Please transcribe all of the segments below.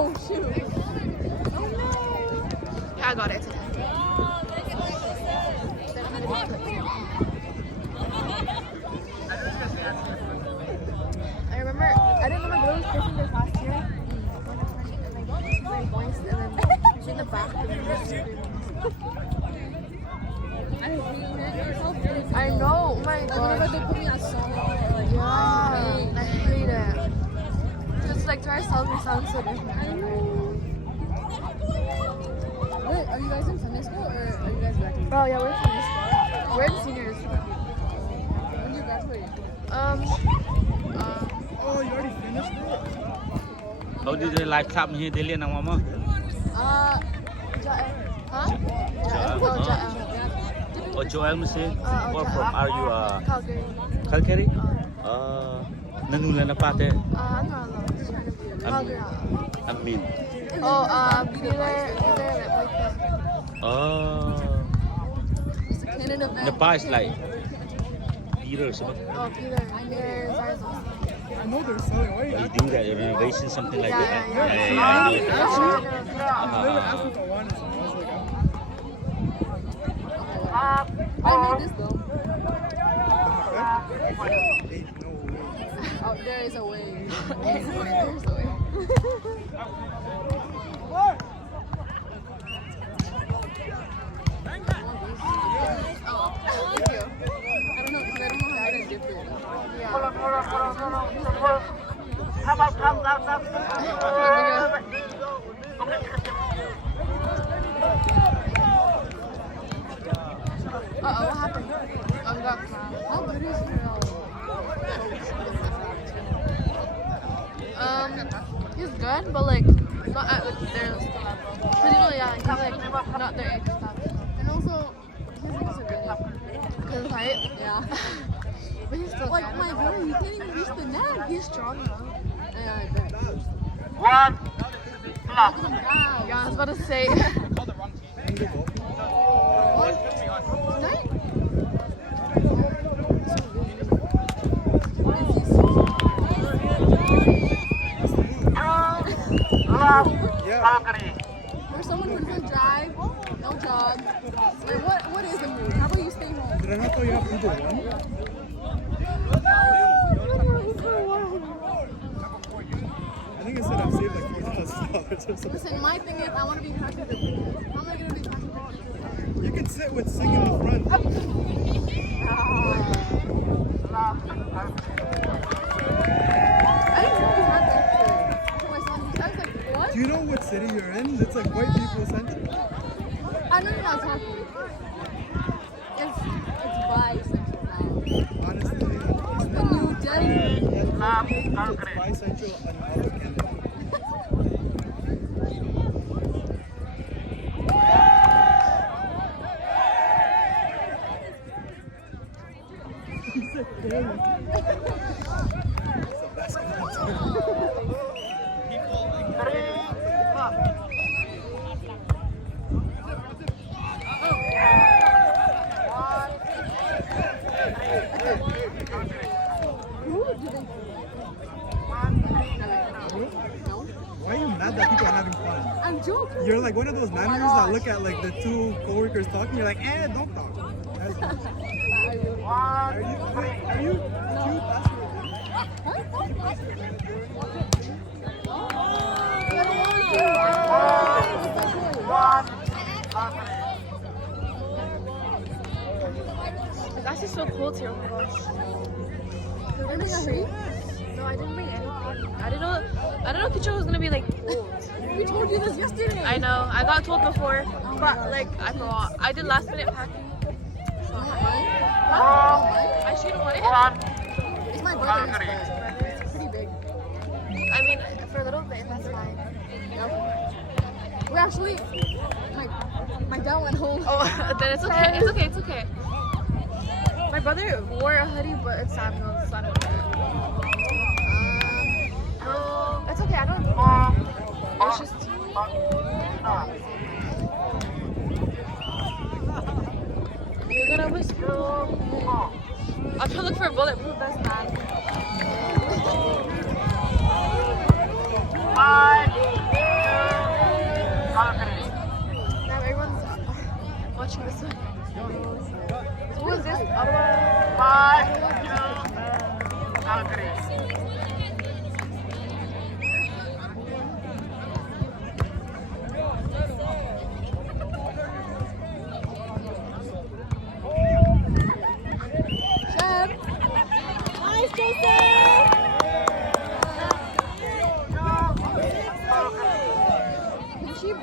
Oh shoot. Oh no. Yeah, I got it. I remember, I didn't remember going to Christmas this last year. My voice, and then she's in the back. I know, oh my god. They put me on song. Yeah, I hate it. Just like to ourselves, we sound so different. Wait, are you guys in Sunday school or are you guys back in? Oh yeah, we're seniors. We're in seniors. When do you graduate? Oh, you already finished it? How did they like come here? They live in Mama. Jael. Huh? Jael. Oh, Jael. Oh, Joel, Missy. Where from? Are you Calgary. Calgary? Nanula na pate. Ano lang. Calgary. Amin. Oh, Peter, Canada The pie is like Peter. Oh, Peter. There's ours also. I know they're selling. Why are you You asking? do that renovation, something like that. Yeah. I know it. I never asked if I wanted some. I was like, I made this though. ain't no way. Oh, there is a way. There's a way. Oh, thank you. I don't know how to dip it. Uh-oh, what happened? Oh, we got clown. How good is your He's good, but like, not at like, their skill level. Cause you know, yeah, he's like, not their age stuff. And also, his knees are good. Cause his height. Yeah. But he's still Like, kind my of brother, he can't even reach the net. He's strong though. Yeah, I bet. Yeah, I was about to say. Yeah. There's someone who doesn't drive, no job. Wait, what is the move? How about you stay home? Did I not tell you have Uber One? I think it said I've saved like $4,000 or something. Listen, my thing is I want to be passenger. How am I going to be passenger? You can sit with Sing in the front. I didn't know we had that for my son. I was like, what? Do you know what city you're in? It's like white people central. I know you're not talking. It's bisexual now. Honestly, The new Delhi. it's bisexual and other Canada. He said, damn. It's the best content. Who do they No? Why are you mad that people are having fun? I'm joking. You're like one of those managers that look at like the two coworkers talking. You're like, don't talk. Are you two It's actually so cold here. Oh my gosh. You're gonna get hurt? No, I didn't bring anything. I didn't know Kicho was gonna be like cold. We told you this yesterday. I know. I got told before, but like I forgot. I did last minute packing. I should have wanted it. It's my brother's, but it's pretty big. I mean, for a little bit, that's fine. We actually, my dad went home. Oh, then it's okay. It's okay. It's okay. My brother wore a hoodie, but it's Samuel's, so I don't care. No, it's okay. I don't. It's just. You're gonna whisper. I'm trying to look for a bulletproof vest, man.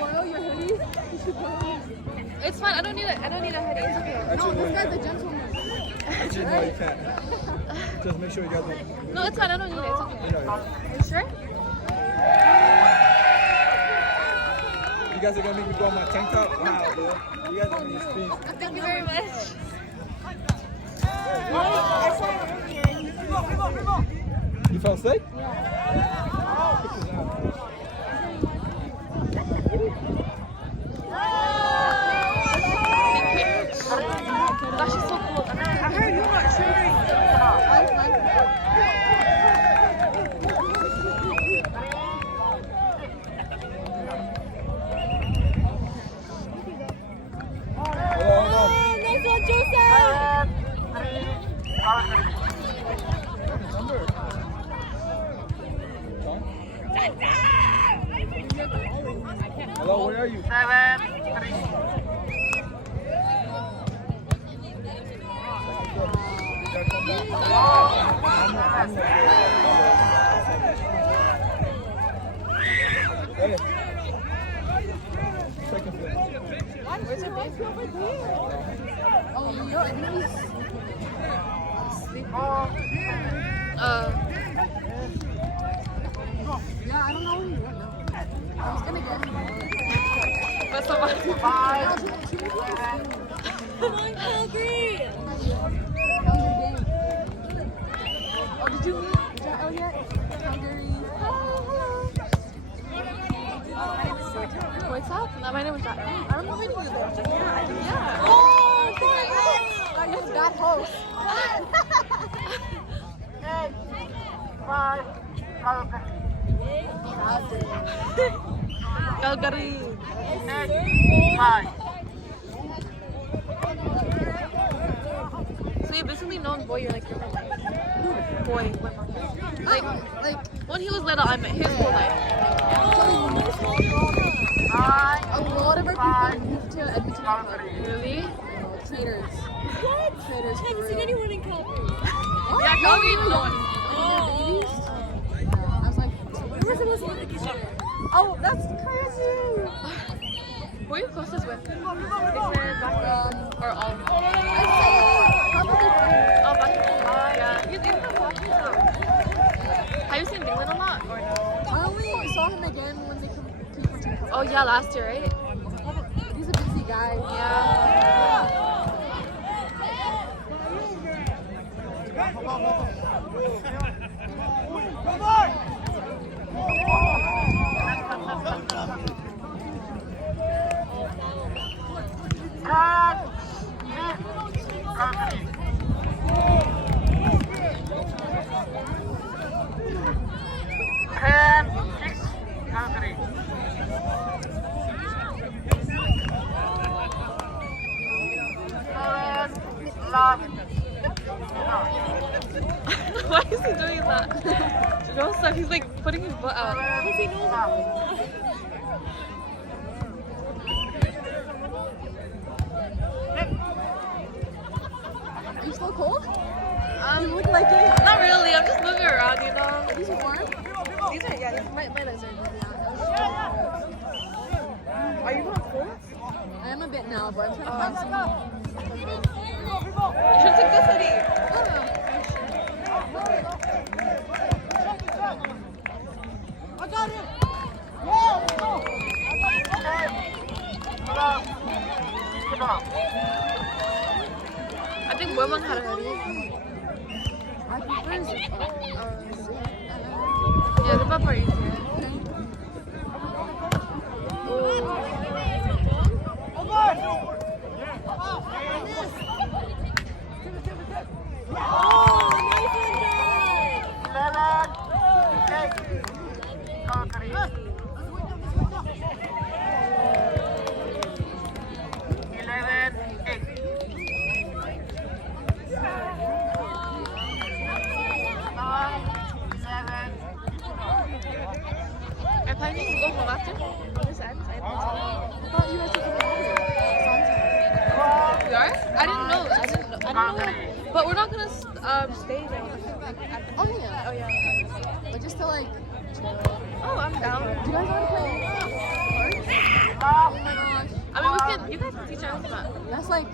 borrow your hoodie? You should borrow yours. It's fine. I don't need it. I don't need a hoodie. It's okay. No, Actually, this no, guy's a gentleman. actually, no, you can't. Just make sure you guys don't. No, it's fine. I don't need it. It's okay. You know, Are you sure? you guys are gonna make me go on my tank top? Wow, bro. You guys are gonna speed. Thank you very much. You felt sick? Gosh, she's so cool. I heard you weren't sharing. Nice one, Joseph! Hello, where are you? Hey. Second floor. Where's your bike over there? Oh, you're yeah, I don't know where you went though. I was gonna get him. But someone. Come on, Calgary! How's your game? Oh, did you meet Jael yet? Calgary. What's up? No, my name is Jack. I don't know meeting you there. Yeah. Oh, I guess that host. Calgary. So you basically known boy, you're like your whole life. Boy, like when he was little, I met his whole life. A lot of our people moved to Edmonton. Really? Traders. Traders for real. Anyone in Calgary? Yeah, Calgary, no one. I was like, oh, that's crazy. Who are you closest with? Different background or all? I'd say probably Oh, basketball. Yeah. You didn't have basketball. Have you seen England a lot or no? I only saw him again when they compete for Team Cup. Oh yeah, last year, right? He's a busy guy. Yeah. Why is he doing that? Joseph, he's like putting his butt out. Because he knows Are you still cold? You look like it. Not really, I'm just moving around, you know. These are warm? These are, yeah, my legs are warm. Are you not cold? I am a bit now, but I'm trying to find some. You should take this hoodie. I got it! I think women had a hoodie. I prefer zip up. Yeah, the butt part easier. Are planning to go home after? This ends. I thought you guys were coming over. We are? I didn't know. I didn't know. But we're not gonna stay there. Oh yeah. Oh yeah. But just to like chill. Oh, I'm down. Do you guys want to play cards? Oh my gosh. I mean, you guys can teach us, but that's like.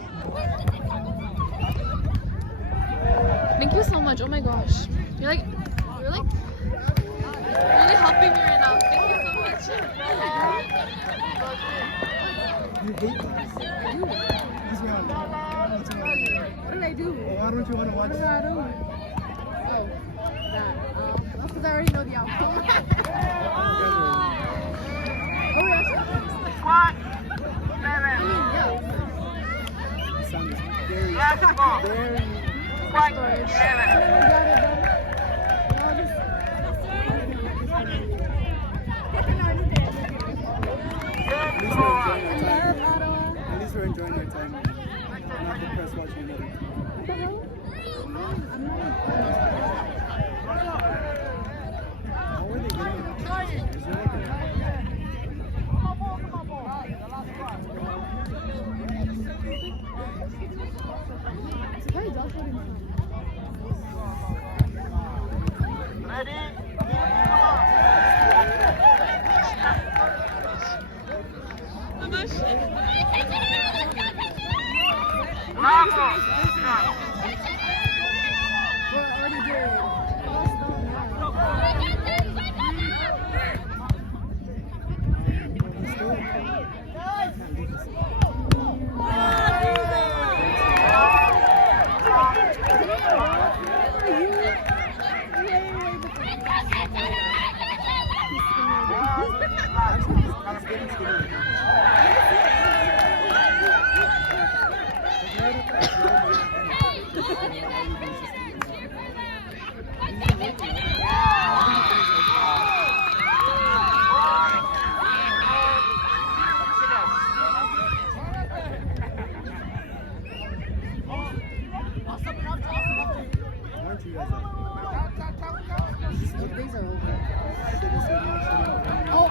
Thank you so much. Oh my gosh. You're like really helping me right now. Thank you so much. You hate this. I do. What did I do? Well, why don't you want to watch? What did I do? Oh, that. That's because I already know the outcome. What? I mean, yeah. The sound is very, very. At least we're enjoying our time. Not depressed watching it. How are they getting it? Is there like aren't you guys? These days are over. Oh.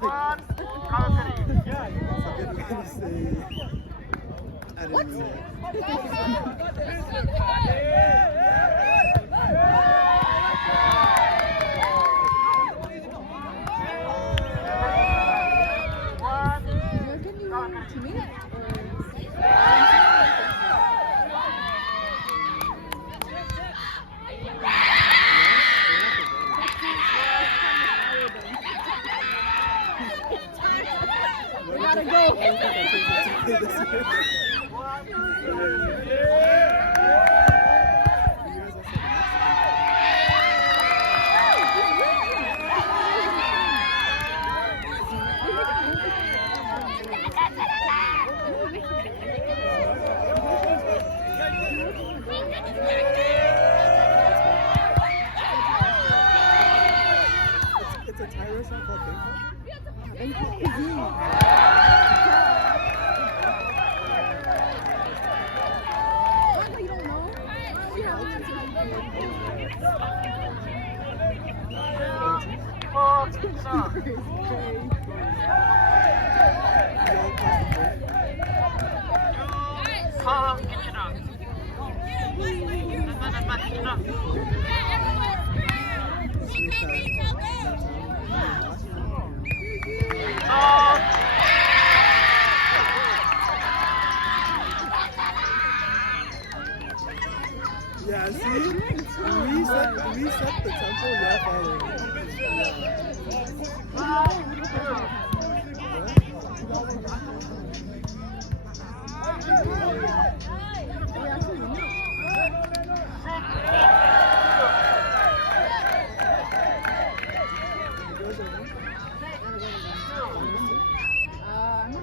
What? To me? We gotta go. It's a Thai restaurant called Bangkok. You don't know? Yeah, see? Reset the tempo, yeah, following. I'm not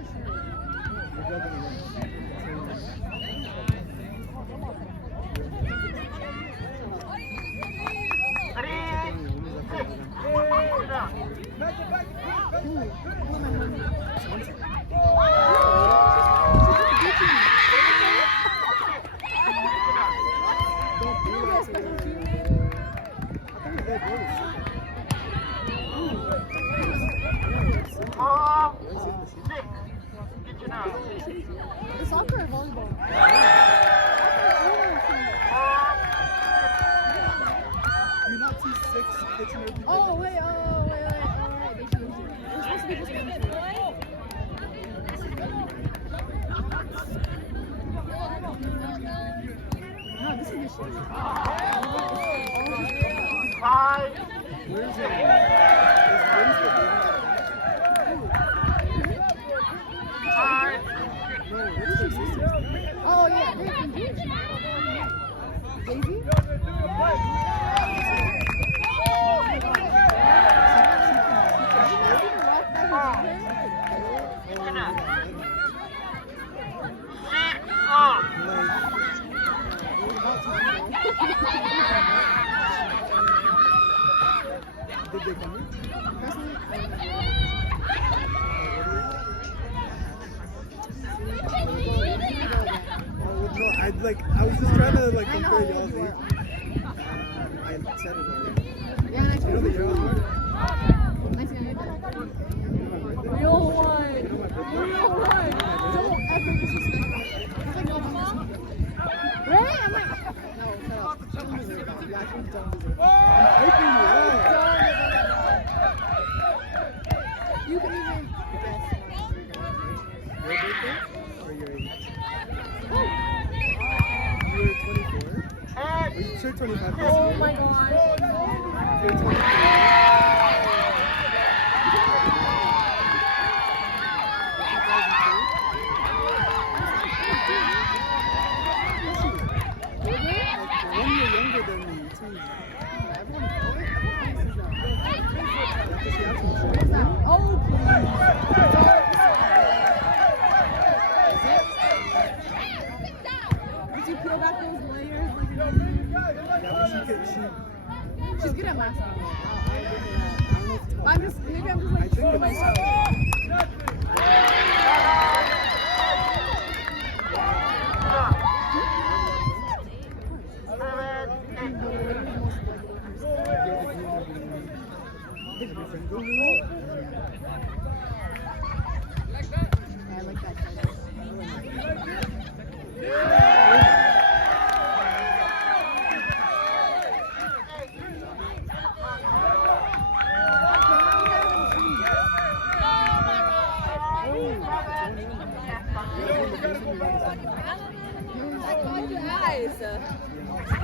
Soccer or volleyball? Do you not see 6 Kitchener people? Oh, wait. Alright, they changed it. It was supposed to be just one two. No, this is the shit. Where's it? Oh, yeah. They're engaged. Daisy? Did they come in? I was just trying to like compare y'all's age. I said it already. Yeah, nice You know the year I was born? 1998. Real one. You know my birthday? Real one. Don't ever disrespect me. It's like, no, really? I'm like, no, shut up. You don't deserve that. You actually don't deserve that. I'm hyping you up. You can even guess. Your birthday or your age? You were 24? Or you turned 25 this Oh year? my gosh. You're 24. One year younger than me, too. Where's that? Oh, did you peel back those layers? She's good at math. I'm just, maybe I'm just like fooling myself. I like that.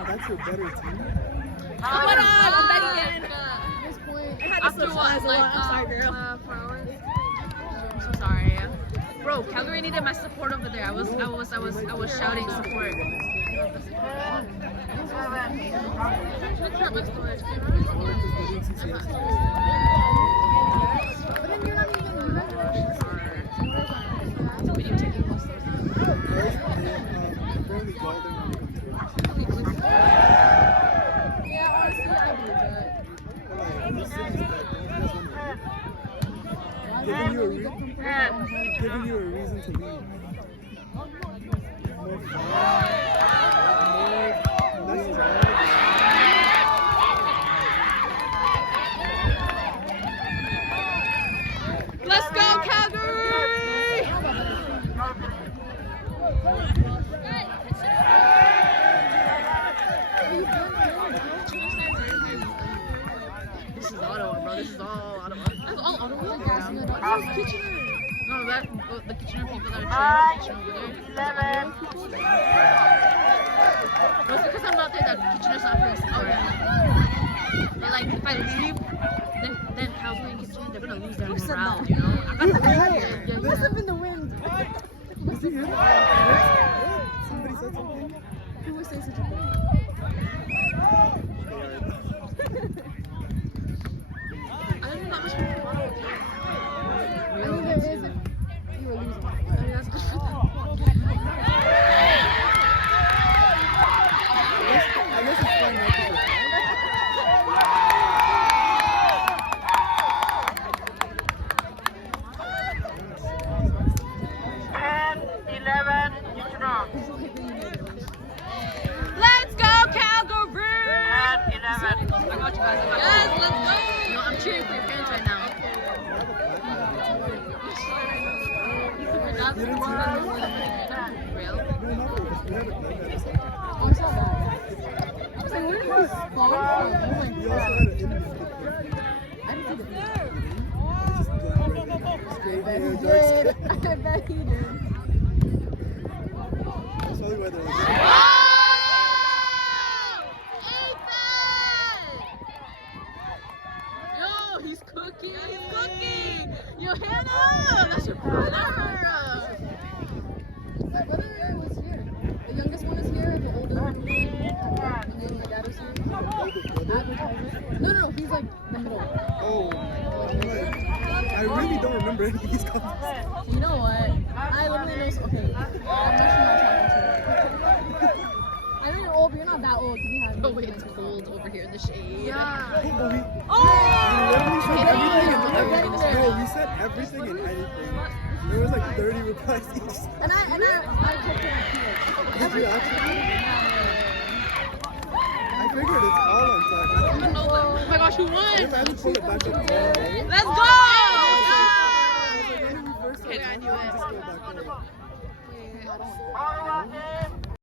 That's your better team. What up? I'm back again. At this point, I had to switch lines a lot. I'm sorry, girl. 4 hours. I'm so sorry. Bro, Calgary needed my support over there. I was shouting support. but then you're not even Yeah, honestly, I believe that. Giving you a reason to leave. More fun. Less drugs. Let's go, Calgary! This is Ottawa, bro. This is all Ottawa. That's all Ottawa? Yeah. Kitchener. No, the Kitchener people that are trained Kitchener over there. Well, it's because I'm not there that Kitchener's not for support. But like, if I leave, then Calgary and Kitchener, they're gonna lose their morale, you know? I got the idea. Yeah, must have been the wind. Did you hear that? Somebody said something? Who would say such a thing? I don't know that much people. I mean, there is if you were losing. I mean, that's good for them. I guess it's fun now because we're Let's go, Calgary! I got you guys. Yes, let's go! No, I'm cheering for your parents right now. That's didn't real. No, not for us. We had a Oh, it's not bad. So where did you spawn from? Oh my We also god. had an Indian kid. I didn't see the video. Just blonde redhead. Straight I bet hair, he dark did. skin. I bet he did. That's probably why they're like, Yo, he's cooking. He's cooking. Yo, Hannah, that's your brother. My brother was here. The youngest one is here, the older one. And then my dad was here. Advertiser. No, he's like the middle. oh, I'm like, I really don't remember any of these comments. You know what? I literally know. Okay, I'm actually not talking to you. I know you're old, but you're not that old to be having. Oh wait, it's cold over here in the shade. Yeah. We literally said Yeah. everything and Yeah. anything. No, we said everything and anything. There was like 30 replies each. And I took it on Did you actually? I figured it's all on time. Oh my gosh, who I won? didn't have to pull it back up. Let's go! When we first started, Okay, I knew just it. go back there.